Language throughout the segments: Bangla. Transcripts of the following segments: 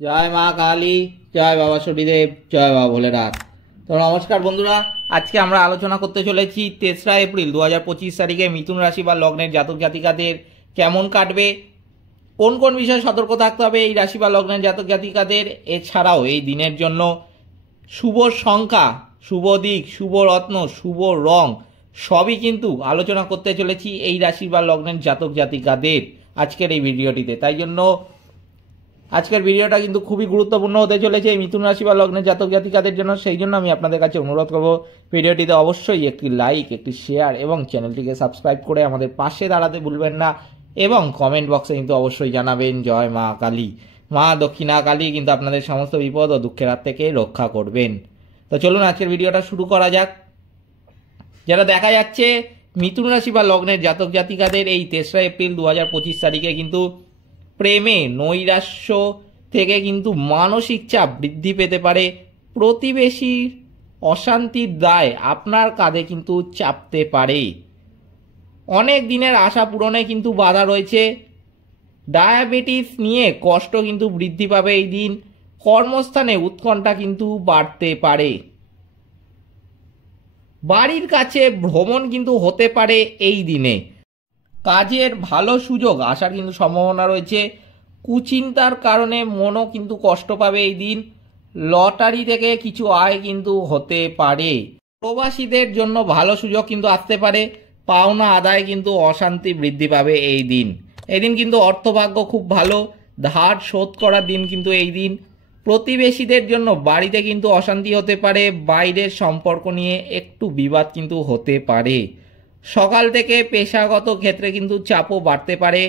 জয় মা কালী, জয় বাবা শনিদেব, জয় বাবা ভোলেনাথ। তো নমস্কার বন্ধুরা, আজকে আমরা আলোচনা করতে চলেছি 3রা এপ্রিল 2025 তারিখে মিথুন রাশি বা লগ্নের জাতক জাতিকাদের কেমন কাটবে, কোন কোন বিষয়ে সতর্ক থাকতে হবে এই রাশি বা লগ্নের জাতক জাতিকাদের। এছাড়াও এই দিনের জন্য শুভ সংখ্যা, শুভ দিক, শুভ রত্ন, শুভ রং সবই কিন্তু আলোচনা করতে চলেছি এই রাশি বা লগ্নের জাতক জাতিকাদের আজকের এই ভিডিওটিতে। তাই জন্য আজকের ভিডিওটা কিন্তু খুবই গুরুত্বপূর্ণ হতে চলেছে এই মিথুন রাশি বা লগ্নের জাতক জাতিকাদের জন্য। সেই জন্য আমি আপনাদের কাছে অনুরোধ করব, ভিডিওটিতে অবশ্যই একটি লাইক, একটি শেয়ার এবং চ্যানেলটিকে সাবস্ক্রাইব করে আমাদের পাশে দাঁড়াতে ভুলবেন না। এবং কমেন্ট বক্সে কিন্তু অবশ্যই জানাবেন জয় মা কালী। মা দক্ষিণা কালী কিন্তু আপনাদের সমস্ত বিপদ ও দুঃখের হাত থেকে রক্ষা করবেন। তো চলুন আজকের ভিডিওটা শুরু করা যাক। যেটা দেখা যাচ্ছে মিথুন রাশি বা লগ্নের জাতক জাতিকাদের এই 3রা এপ্রিল 2025 তারিখে কিন্তু প্রেমে নৈরাশ্য থেকে কিন্তু মানসিক চাপ বৃদ্ধি পেতে পারে। প্রতিবেশীর অশান্তির দায় আপনার কাঁধে কিন্তু চাপতে পারে। অনেক দিনের আশা পূরণে কিন্তু বাধা রয়েছে। ডায়াবেটিস নিয়ে কষ্ট কিন্তু বৃদ্ধি পাবে এই দিন। কর্মস্থানে উৎকণ্ঠা কিন্তু বাড়তে পারে। বাড়ির কাছে ভ্রমণ কিন্তু হতে পারে এই দিনে। কাজের ভালো সুযোগ আসার কিন্তু সম্ভাবনা রয়েছে। কুচিন্তার কারণে মনও কিন্তু কষ্ট পাবে এই দিন। লটারি থেকে কিছু আয় কিন্তু হতে পারে। প্রবাসীদের জন্য ভালো সুযোগ কিন্তু আসতে পারে। পাওনা আদায় কিন্তু অশান্তি বৃদ্ধি পাবে এই দিন। এই দিন কিন্তু অর্থভাগ্য খুব ভালো। ধার শোধ করার দিন কিন্তু এই দিন। প্রতিবেশীদের জন্য বাড়িতে কিন্তু অশান্তি হতে পারে। বাইরের সম্পর্ক নিয়ে একটু বিবাদ কিন্তু হতে পারে। সকাল থেকে পেশাগত ক্ষেত্রে কিন্তু চাপও বাড়তে পারে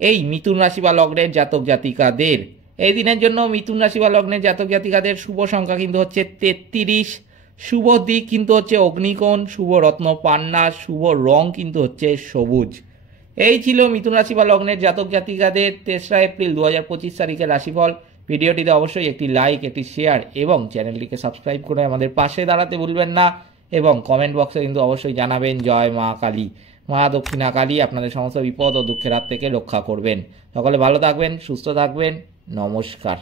এই মিথুন রাশি বা লগ্নের জাতক জাতিকাদের। এই দিনের জন্য মিথুন রাশি বা লগ্নের জাতক জাতিকাদের শুভ সংখ্যা কিন্তু হচ্ছে 33, শুভ দিক কিন্তু হচ্ছে অগ্নিকোণ, শুভ রত্ন পান্না, শুভ রং কিন্তু হচ্ছে সবুজ। এই ছিল মিথুন রাশি বা লগ্নের জাতক জাতিকাদের 3রা এপ্রিল 2025 তারিখের রাশিফল। ভিডিওটিতে অবশ্যই একটি লাইক, একটি শেয়ার এবং চ্যানেলটিকে সাবস্ক্রাইব করে আমাদের পাশে দাঁড়াতে ভুলবেন না। এবং কমেন্ট বক্সে কিন্তু অবশ্যই জানাবেন জয় মা কালী। মা দক্ষিণা কালী আপনাদের সমস্ত বিপদ ও দুঃখের হাত থেকে রক্ষা করবেন। সকলে ভালো থাকবেন, সুস্থ থাকবেন। নমস্কার।